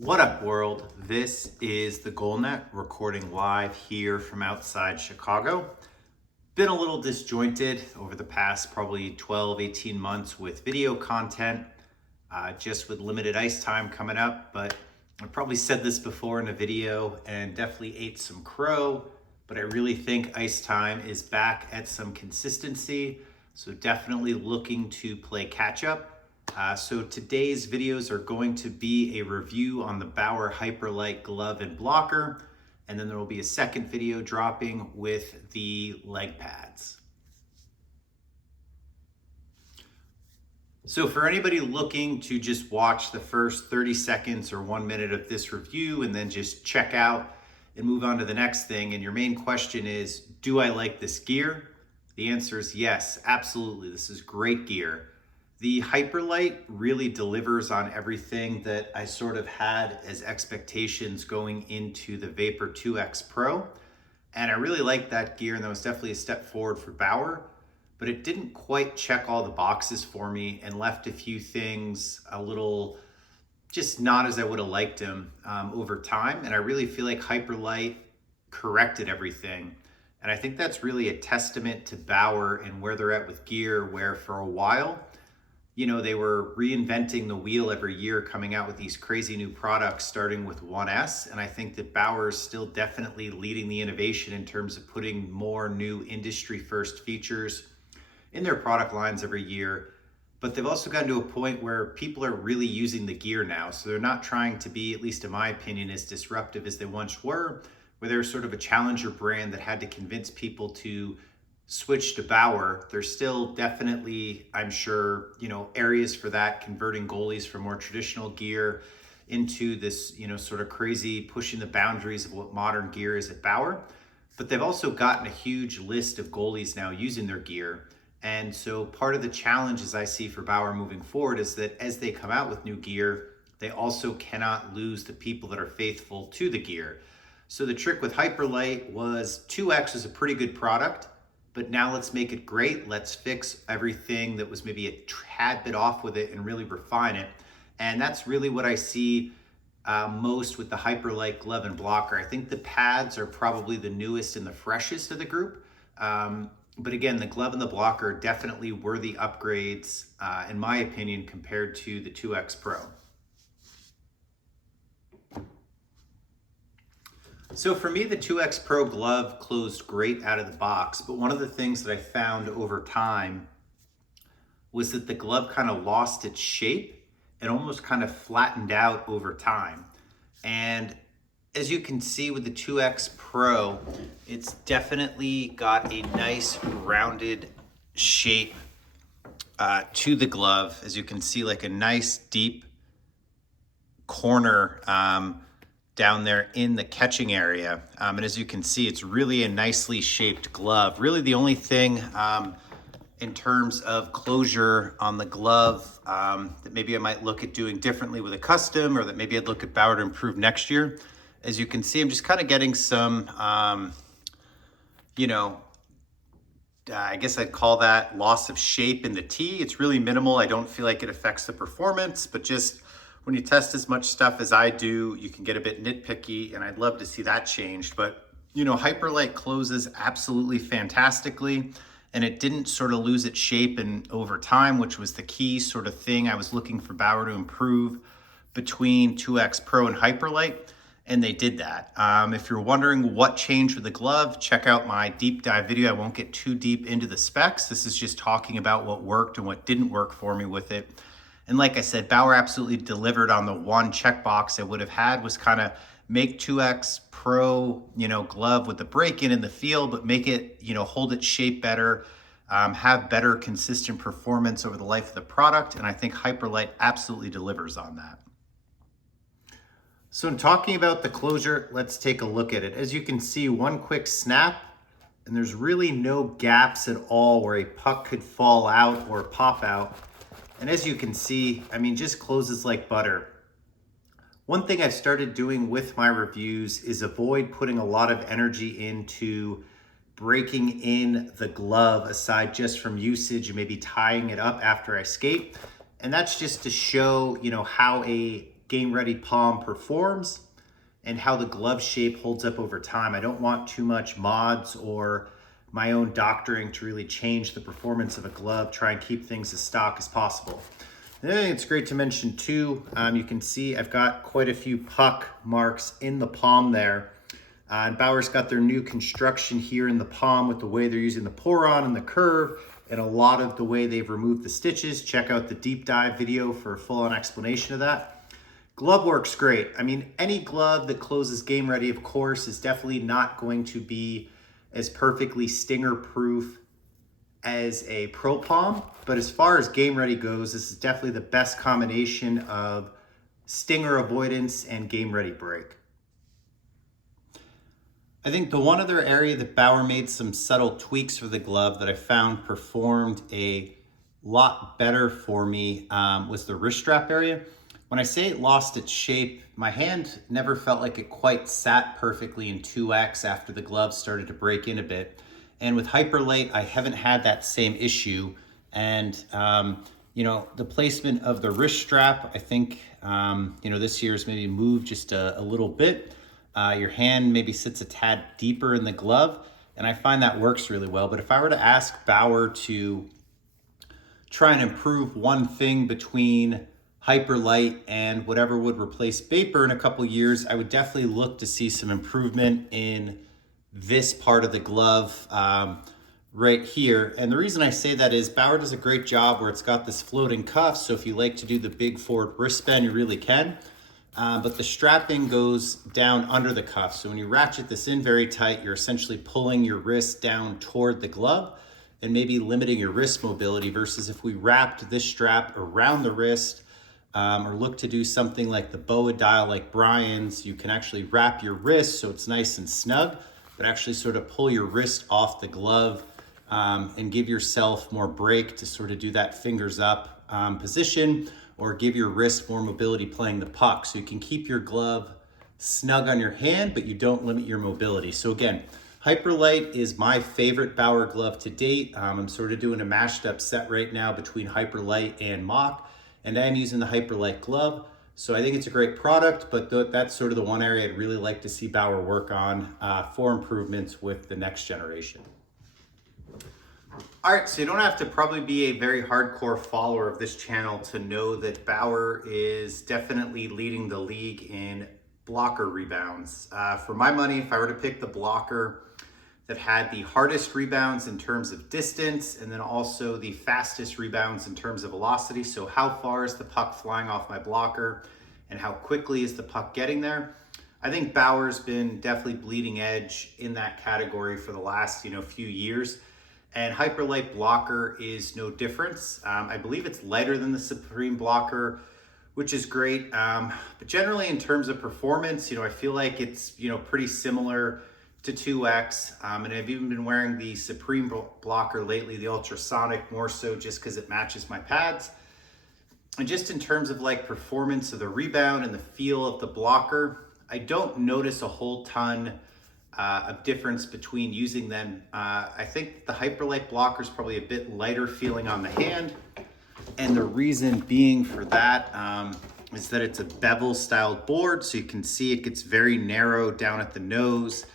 What up, world? This is the GoalNet recording live here from outside Chicago. Been a little disjointed over the past probably 12, 18 months with video content, just with limited ice time coming up. But I probably said this before in a video and definitely ate some crow, but I really think ice time is back at some consistency. So definitely looking to play catch up. So today's videos are going to be a review on the Bauer Hyperlite glove and blocker, and then there will be a second video dropping with the leg pads. So for anybody looking to just watch the first 30 seconds or 1 minute of this review and then just check out and move on to the next thing, and your main question is, do I like this gear? The answer is yes, absolutely. This is great gear. The Hyperlite really delivers on everything that I sort of had as expectations going into the Vapor 2X Pro. And I really like that gear, and that was definitely a step forward for Bauer, but it didn't quite check all the boxes for me and left a few things a little just not as I would have liked them over time. And I really feel like Hyperlite corrected everything. And I think that's really a testament to Bauer and where they're at with gear, where for a while, they were reinventing the wheel every year, coming out with these crazy new products, starting with 1S. And I think that Bauer is still definitely leading the innovation in terms of putting more new industry first features in their product lines every year. But they've also gotten to a point where people are really using the gear now. So they're not trying to be, at least in my opinion, as disruptive as they once were, where they're sort of a challenger brand that had to convince people to switch to Bauer. There's still definitely, I'm sure, areas for that, converting goalies from more traditional gear into this, sort of crazy, pushing the boundaries of what modern gear is at Bauer. But they've also gotten a huge list of goalies now using their gear. And so part of the challenges I see for Bauer moving forward is that as they come out with new gear, they also cannot lose the people that are faithful to the gear. So the trick with Hyperlite was 2X is a pretty good product, but now let's make it great. Let's fix everything that was maybe a tad bit off with it and really refine it. And that's really what I see most with the Hyperlite glove and blocker. I think the pads are probably the newest and the freshest of the group. But again, the glove and the blocker are definitely worthy upgrades, in my opinion, compared to the 2X Pro. So for me, the 2X Pro glove closed great out of the box, but one of the things that I found over time was that the glove kind of lost its shape and almost kind of flattened out over time. And as you can see with the 2X Pro, it's definitely got a nice rounded shape to the glove. As you can see, like a nice deep corner down there in the catching area. And as you can see, it's really a nicely shaped glove. Really the only thing in terms of closure on the glove that maybe I might look at doing differently with a custom, or that maybe I'd look at Bauer to improve next year. As you can see, I'm just kind of getting some, I guess I'd call that loss of shape in the T. It's really minimal. I don't feel like it affects the performance, but just when you test as much stuff as I do, you can get a bit nitpicky, and I'd love to see that changed. But, Hyperlite closes absolutely fantastically, and it didn't sort of lose its shape and over time, which was the key sort of thing I was looking for Bauer to improve between 2X Pro and Hyperlite, and they did that. If you're wondering what changed with the glove, check out my deep dive video. I won't get too deep into the specs. This is just talking about what worked and what didn't work for me with it. And like I said, Bauer absolutely delivered on the one checkbox I would have had, was kind of make 2X Pro, glove with the break-in in the feel, but make it, hold its shape better, have better consistent performance over the life of the product. And I think Hyperlite absolutely delivers on that. So in talking about the closure, let's take a look at it. As you can see, one quick snap, and there's really no gaps at all where a puck could fall out or pop out. And as you can see, just closes like butter. One thing I've started doing with my reviews is avoid putting a lot of energy into breaking in the glove aside just from usage and maybe tying it up after I skate. And that's just to show, how a Game Ready palm performs and how the glove shape holds up over time. I don't want too much mods or my own doctoring to really change the performance of a glove, try and keep things as stock as possible. And I think it's great to mention too, you can see I've got quite a few puck marks in the palm there. And Bauer's got their new construction here in the palm with the way they're using the pour-on and the curve and a lot of the way they've removed the stitches. Check out the deep dive video for a full-on explanation of that. Glove works great. I mean, any glove that closes Game Ready, of course, is definitely not going to be as perfectly stinger proof as a Pro Palm, but as far as Game Ready goes, this is definitely the best combination of stinger avoidance and Game Ready break. I think the one other area that Bauer made some subtle tweaks for the glove that I found performed a lot better for me was the wrist strap area. When I say it lost its shape, my hand never felt like it quite sat perfectly in 2X after the glove started to break in a bit. And with Hyperlite, I haven't had that same issue. And, the placement of the wrist strap, I think, this year's maybe moved just a little bit. Your hand maybe sits a tad deeper in the glove, and I find that works really well. But if I were to ask Bauer to try and improve one thing between Hyperlite and whatever would replace Vapor in a couple years, I would definitely look to see some improvement in this part of the glove right here. And the reason I say that is Bauer does a great job where it's got this floating cuff. So if you like to do the big forward wrist bend, you really can. But the strapping goes down under the cuff. So when you ratchet this in very tight, you're essentially pulling your wrist down toward the glove and maybe limiting your wrist mobility, versus if we wrapped this strap around the wrist, or look to do something like the Bauer dial like Brian's, you can actually wrap your wrist so it's nice and snug, but actually sort of pull your wrist off the glove and give yourself more break to sort of do that fingers up position, or give your wrist more mobility playing the puck. So you can keep your glove snug on your hand, but you don't limit your mobility. So again, Hyperlite is my favorite Bauer glove to date. I'm sort of doing a mashed up set right now between Hyperlite and Mach, and I'm using the Hyperlite glove. So I think it's a great product, but that's sort of the one area I'd really like to see Bauer work on for improvements with the next generation. All right, so you don't have to probably be a very hardcore follower of this channel to know that Bauer is definitely leading the league in blocker rebounds. For my money, if I were to pick the blocker that had the hardest rebounds in terms of distance, and then also the fastest rebounds in terms of velocity. So how far is the puck flying off my blocker and how quickly is the puck getting there? I think Bauer's been definitely bleeding edge in that category for the last few years. And Hyperlite blocker is no difference. I believe it's lighter than the Supreme blocker, which is great. But generally in terms of performance, I feel like it's, pretty similar to 2X. And I've even been wearing the Supreme blocker lately, the ultrasonic, more so just because it matches my pads. And just in terms of like performance of the rebound and the feel of the blocker, I don't notice a whole ton of difference between using them. I think the Hyperlite blocker is probably a bit lighter feeling on the hand. And the reason being for that is that it's a bevel styled board. So you can see it gets very narrow down at the nose.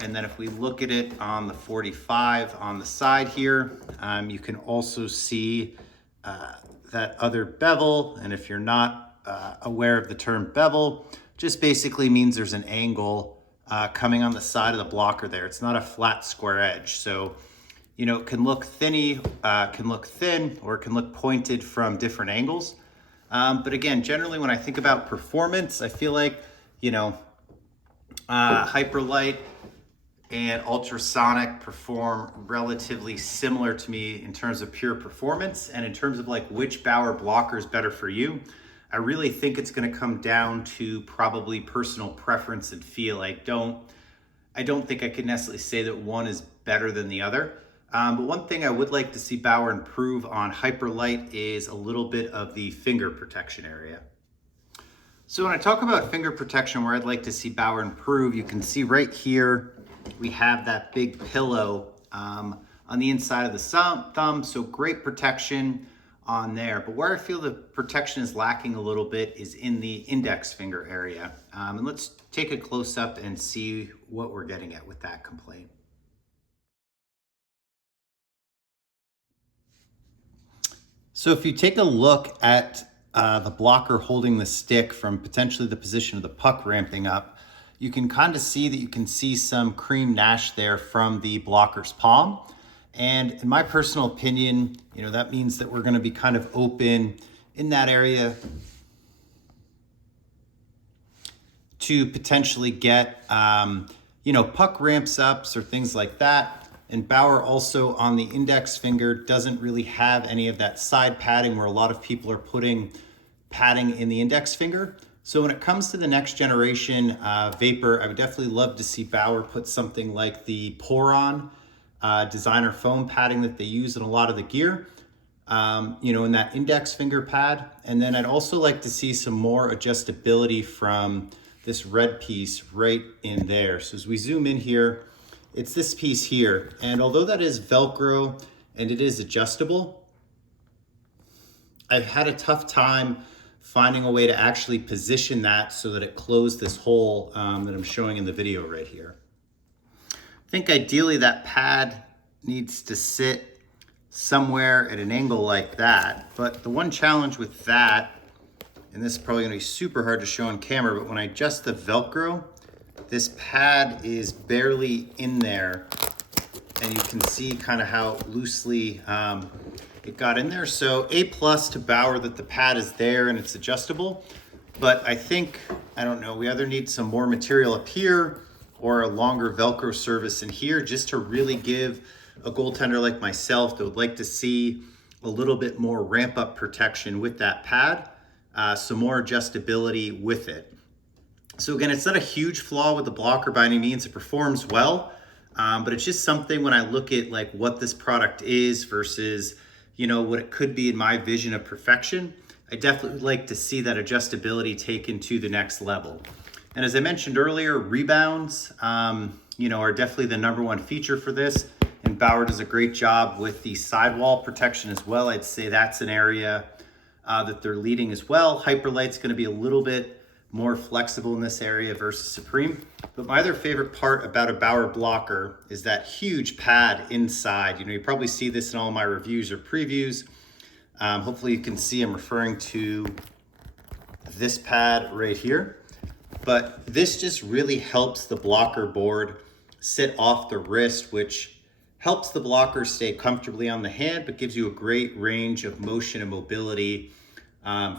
And then if we look at it on the 45 on the side here, you can also see that other bevel. And if you're not aware of the term bevel, just basically means there's an angle coming on the side of the blocker there. It's not a flat square edge. So, it can look thin, or it can look pointed from different angles. But again, generally when I think about performance, I feel like, Hyperlite and ultrasonic perform relatively similar to me in terms of pure performance. And in terms of like which Bauer blocker is better for you, I really think it's going to come down to probably personal preference and feel. I don't think I could necessarily say that one is better than the other. But one thing I would like to see Bauer improve on Hyperlite is a little bit of the finger protection area. So when I talk about finger protection, where I'd like to see Bauer improve, you can see right here, we have that big pillow on the inside of the thumb. So great protection on there. But where I feel the protection is lacking a little bit is in the index finger area. And let's take a close up and see what we're getting at with that complaint. So if you take a look at the blocker holding the stick from potentially the position of the puck ramping up, you can kind of see that you can see some cream nash there from the blocker's palm. And in my personal opinion, that means that we're going to be kind of open in that area to potentially get, puck ramps ups or things like that. And Bauer also on the index finger doesn't really have any of that side padding where a lot of people are putting padding in the index finger. So when it comes to the next generation vapor, I would definitely love to see Bauer put something like the Poron designer foam padding that they use in a lot of the gear, in that index finger pad. And then I'd also like to see some more adjustability from this red piece right in there. So as we zoom in here, it's this piece here. And although that is Velcro and it is adjustable, I've had a tough time finding a way to actually position that so that it closed this hole that I'm showing in the video right here. I think ideally that pad needs to sit somewhere at an angle like that. But the one challenge with that, and this is probably gonna be super hard to show on camera, but when I adjust the Velcro, this pad is barely in there, and you can see kind of how loosely it got in there. So A+ to Bauer that the pad is there and it's adjustable. But I think, I don't know, we either need some more material up here or a longer Velcro service in here just to really give a goaltender like myself that would like to see a little bit more ramp up protection with that pad, some more adjustability with it. So again, it's not a huge flaw with the blocker by any means. It performs well, but it's just something when I look at like what this product is versus, what it could be in my vision of perfection, I definitely would like to see that adjustability taken to the next level. And as I mentioned earlier, rebounds, are definitely the number one feature for this. And Bauer does a great job with the sidewall protection as well. I'd say that's an area that they're leading as well. Hyperlite's going to be a little bit more flexible in this area versus Supreme. But my other favorite part about a Bauer blocker is that huge pad inside. You probably see this in all my reviews or previews. Hopefully you can see I'm referring to this pad right here. But this just really helps the blocker board sit off the wrist, which helps the blocker stay comfortably on the hand, but gives you a great range of motion and mobility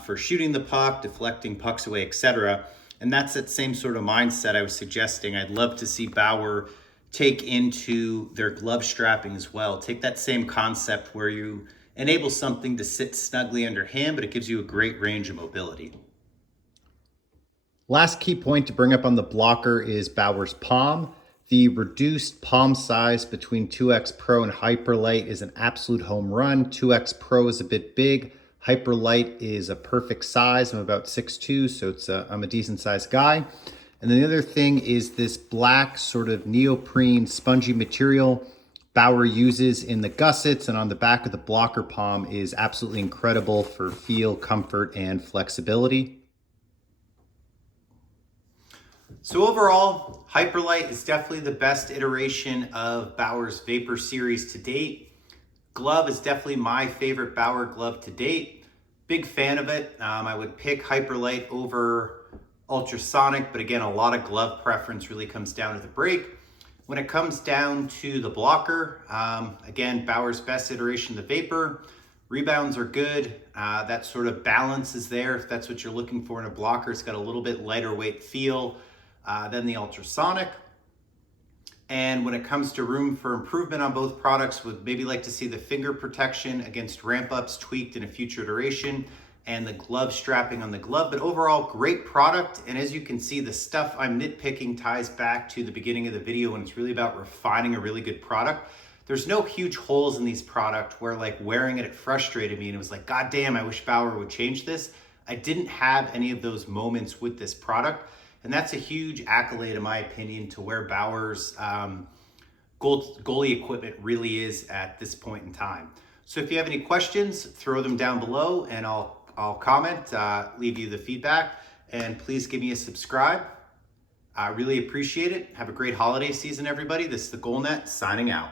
for shooting the puck, deflecting pucks away, etc. And that's that same sort of mindset I was suggesting I'd love to see Bauer take into their glove strapping as well. Take that same concept where you enable something to sit snugly under hand, but it gives you a great range of mobility. Last key point to bring up on the blocker is Bauer's palm. The reduced palm size between 2X Pro and Hyperlite is an absolute home run. 2X Pro is a bit big. Hyperlite is a perfect size. I'm about 6'2", so I'm a decent sized guy. And then the other thing is this black sort of neoprene spongy material Bauer uses in the gussets and on the back of the blocker palm is absolutely incredible for feel, comfort, and flexibility. So overall, Hyperlite is definitely the best iteration of Bauer's Vapor series to date. Glove is definitely my favorite Bauer glove to date. Big fan of it. I would pick Hyperlite over Ultrasonic, but again, a lot of glove preference really comes down to the break. When it comes down to the blocker, again, Bauer's best iteration of the Vapor. Rebounds are good. That sort of balance is there if that's what you're looking for in a blocker. It's got a little bit lighter weight feel than the Ultrasonic. And when it comes to room for improvement on both products, would maybe like to see the finger protection against ramp ups tweaked in a future iteration and the glove strapping on the glove. But overall, great product. And as you can see, the stuff I'm nitpicking ties back to the beginning of the video, and it's really about refining a really good product. There's no huge holes in these products where like wearing it frustrated me and it was like, God damn, I wish Bauer would change this. I didn't have any of those moments with this product. And that's a huge accolade, in my opinion, to where Bauer's goalie equipment really is at this point in time. So if you have any questions, throw them down below and I'll comment, leave you the feedback, and please give me a subscribe. I really appreciate it. Have a great holiday season, everybody. This is the GoalNet signing out.